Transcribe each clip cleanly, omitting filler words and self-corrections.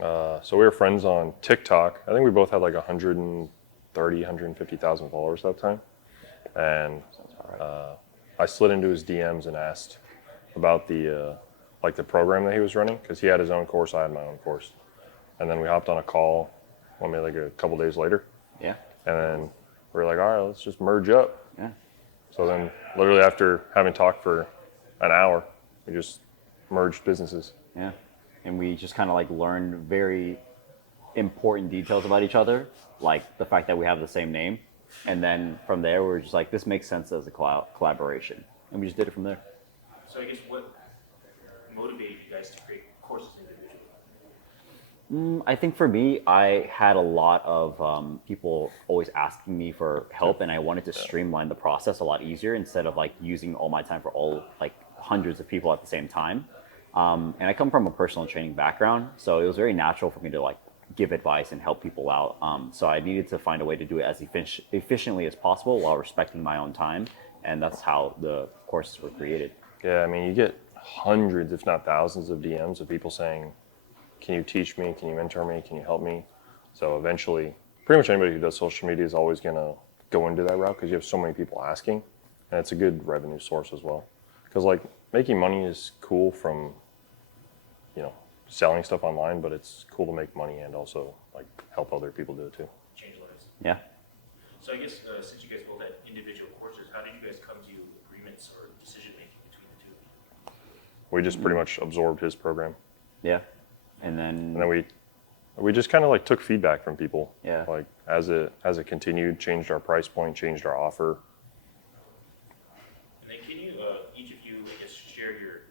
So we were friends on TikTok. I think we both had like 130, 150,000 followers that time. And I slid into his DMs and asked about the like the program that he was running because he had his own course, I had my own course. And then we hopped on a call, maybe like a couple days later. Yeah. And then we were like, all right, let's just merge up. Yeah. So then literally after having talked for an hour, we just merged businesses. Yeah. And we just kind of like learned very important details about each other, like the fact that we have the same name. And then from there, we were just like, this makes sense as a collaboration. And we just did it from there. So I guess what motivated you guys to create courses individually? I think for me, I had a lot of people always asking me for help, and I wanted to streamline the process a lot easier instead of like using all my time for all like hundreds of people at the same time. And I come from a personal training background, so it was very natural for me to like give advice and help people out. So I needed to find a way to do it as efficiently as possible while respecting my own time, and that's how the courses were created. Yeah, I mean, you get hundreds, if not thousands, of DMs of people saying, can you teach me? Can you mentor me? Can you help me? So eventually, pretty much anybody who does social media is always going to go into that route because you have so many people asking, and it's a good revenue source as well. Because like making money is cool from, selling stuff online, but it's cool to make money and also like help other people do it too. Change lives. Yeah. So I guess since you guys both had individual courses, how did you guys come to agreements or decision making between the two? We just pretty much absorbed his program. Yeah. And then we just kind of like took feedback from people. Yeah. Like as it continued, changed our price point, changed our offer. And then can you, each of you, I guess, share your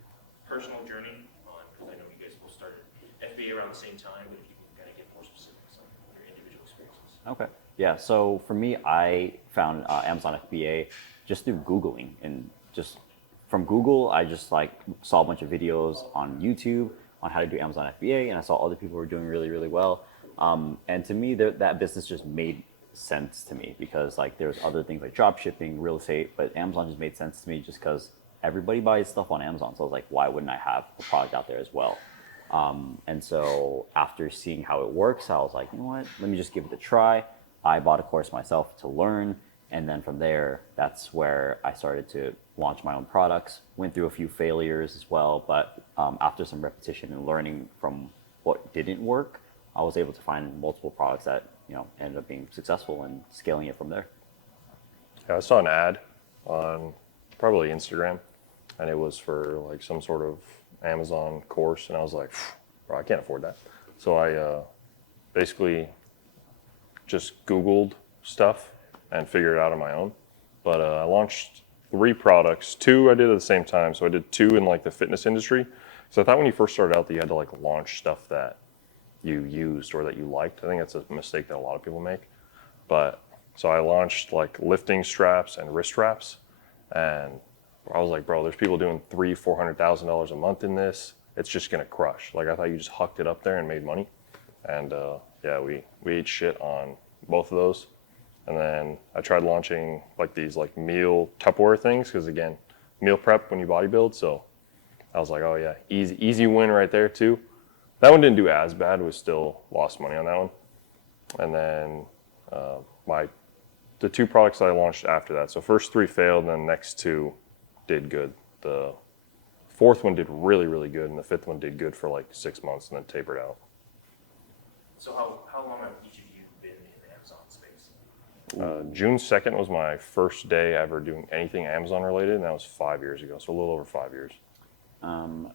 personal journey on, because I know you guys both started FBA around the same time, but if you can kind of get more specifics on your individual experiences. Okay. Yeah. So for me, I found Amazon FBA just through Googling, and just from Google, I just like saw a bunch of videos on YouTube on how to do Amazon FBA, and I saw other people were doing really, really well. And to me, that business just made sense to me because like there's other things like drop shipping, real estate, but Amazon just made sense to me just because everybody buys stuff on Amazon. So I was like, why wouldn't I have a product out there as well? And so after seeing how it works, I was like, you know what, let me just give it a try. I bought a course myself to learn. And then from there, that's where I started to launch my own products, went through a few failures as well. But after some repetition and learning from what didn't work, I was able to find multiple products that, ended up being successful and scaling it from there. Yeah, I saw an ad on probably Instagram, and it was for like some sort of Amazon course, and I was like, bro, I can't afford that. So I basically just Googled stuff and figured it out on my own. But I launched 3 products. 2 I did at the same time. So I did 2 in like the fitness industry. So I thought when you first started out that you had to like launch stuff that you used or that you liked. I think that's a mistake that a lot of people make. But so I launched like lifting straps and wrist wraps, and I was like, bro, there's people doing $300,000-$400,000 a month in this. It's just gonna crush. Like I thought you just hucked it up there and made money. And yeah, we ate shit on both of those. And then I tried launching like these like meal Tupperware things because again, meal prep when you bodybuild. So I was like, oh yeah, easy win right there too. That one didn't do as bad. We still lost money on that one. And then the 2 products that I launched after that. So first 3 failed, and then next 2 did good. The 4th one did really, really good, and the 5th one did good for like 6 months and then tapered out. So how long have each of you been in the Amazon space? June 2nd was my first day ever doing anything Amazon related, and that was 5 years ago, so a little over 5 years.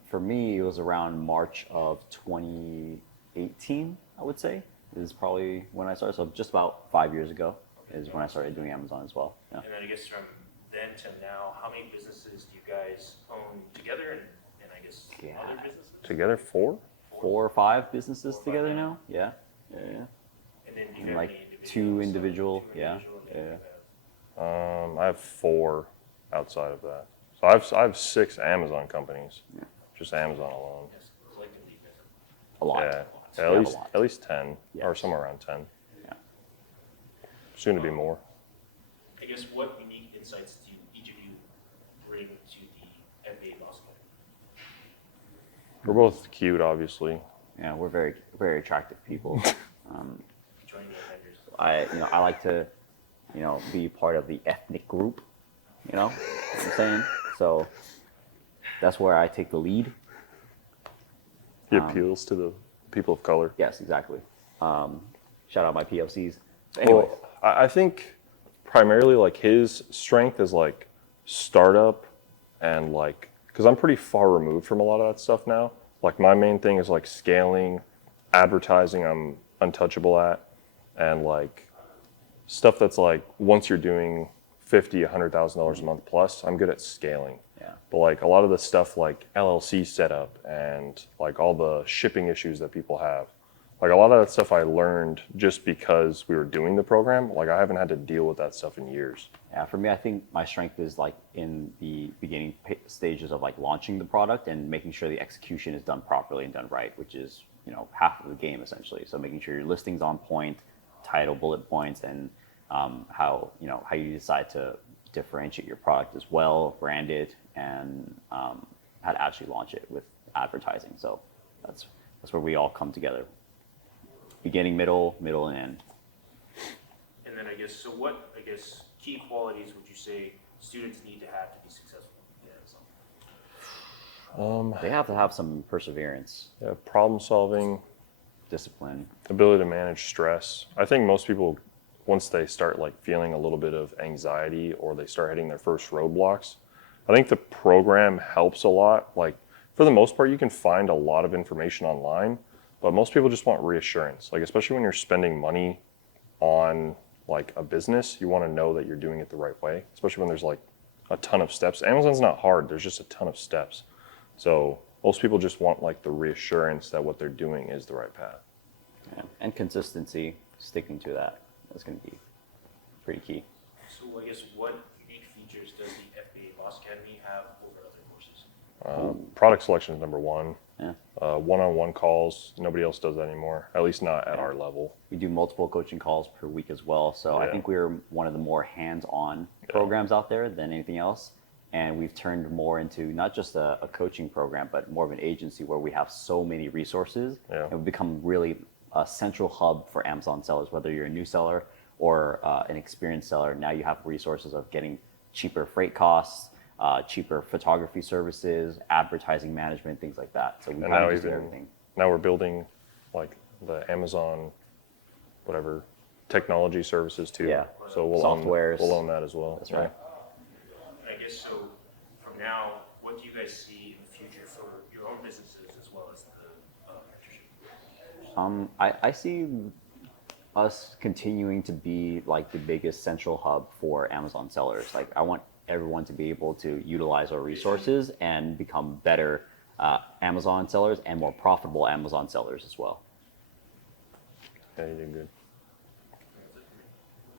For me, it was around March of 2018, I would say, is probably when I started. So just about 5 years ago is when I started doing Amazon as well. Yeah. And then I guess from then to now, how many businesses do you guys own together, and I guess other businesses? Together 4? 4 or 5 businesses 4 or 5 together now. now. Yeah. And then do you And have like any 2 individual? individual. Two Yeah. individual, and Yeah. then you have- I have 4 outside of that. So I have 6 Amazon companies, just Amazon alone. yes, collectively, you guys have- A lot. Yeah, We at have a least lot. at least 10 Yeah. or somewhere around 10. Yeah. Soon to be more. I guess what unique insights do each of you bring to the FBA Boss Club? We're both cute, obviously. Yeah, we're very, very attractive people. Joining the Avengers. I like to, be part of the ethnic group. You know what I'm saying? So that's where I take the lead. He appeals to the people of color. Yes, exactly. Shout out my POCs. But anyway, Well, I think primarily like his strength is like startup and like, because I'm pretty far removed from a lot of that stuff now. Like my main thing is like scaling, advertising I'm untouchable at, and like stuff that's like once you're doing $50,000-$100,000 a month plus, I'm good at scaling. yeah. But like a lot of the stuff like LLC setup and like all the shipping issues that people have, like a lot of that stuff I learned just because we were doing the program. Like I haven't had to deal with that stuff in years. Yeah, for me, I think my strength is like in the beginning stages of like launching the product and making sure the execution is done properly and done right, which is half of the game essentially. So making sure your listing's on point, title, bullet points, and how you decide to differentiate your product as well, brand it, and how to actually launch it with advertising. So that's where we all come together. Beginning, middle, and end. And then what key qualities would you say students need to have to be successful in Amazon? They have to have some perseverance, Yeah, problem solving, discipline. ability to manage stress. I think most people, once they start like feeling a little bit of anxiety or they start hitting their first roadblocks, I think the program helps a lot. Like for the most part, you can find a lot of information online, but most people just want reassurance. Like especially when you're spending money on like a business, you want to know that you're doing it the right way, especially when there's like a ton of steps. Amazon's not hard. There's just a ton of steps. So most people just want like the reassurance that what they're doing is the right path. Yeah. And consistency, sticking to that is going to be pretty key. So what unique features does the FBA Boss Academy have over other courses? Product selection is number one. Yeah. One-on-one calls, nobody else does that anymore, at least not at our level. We do multiple coaching calls per week as well. So I Yeah. think we're one of the more hands-on programs out there than anything else. And we've turned more into not just a coaching program, but more of an agency where we have so many resources. Yeah. And we've become really a central hub for Amazon sellers, whether you're a new seller or an experienced seller. Now you have resources of getting cheaper freight costs, cheaper photography services, advertising management, things like that. So we And kind now of just do even everything. now we're building like the Amazon, whatever technology services too. Yeah. So Softwares. we'll own that as well. That's right. So from now, what do you guys see in the future for your own businesses as well as the mentorship? I see us continuing to be like the biggest central hub for Amazon sellers. Like I want everyone to be able to utilize our resources and become better Amazon sellers and more profitable Amazon sellers as well. Yeah, you did good.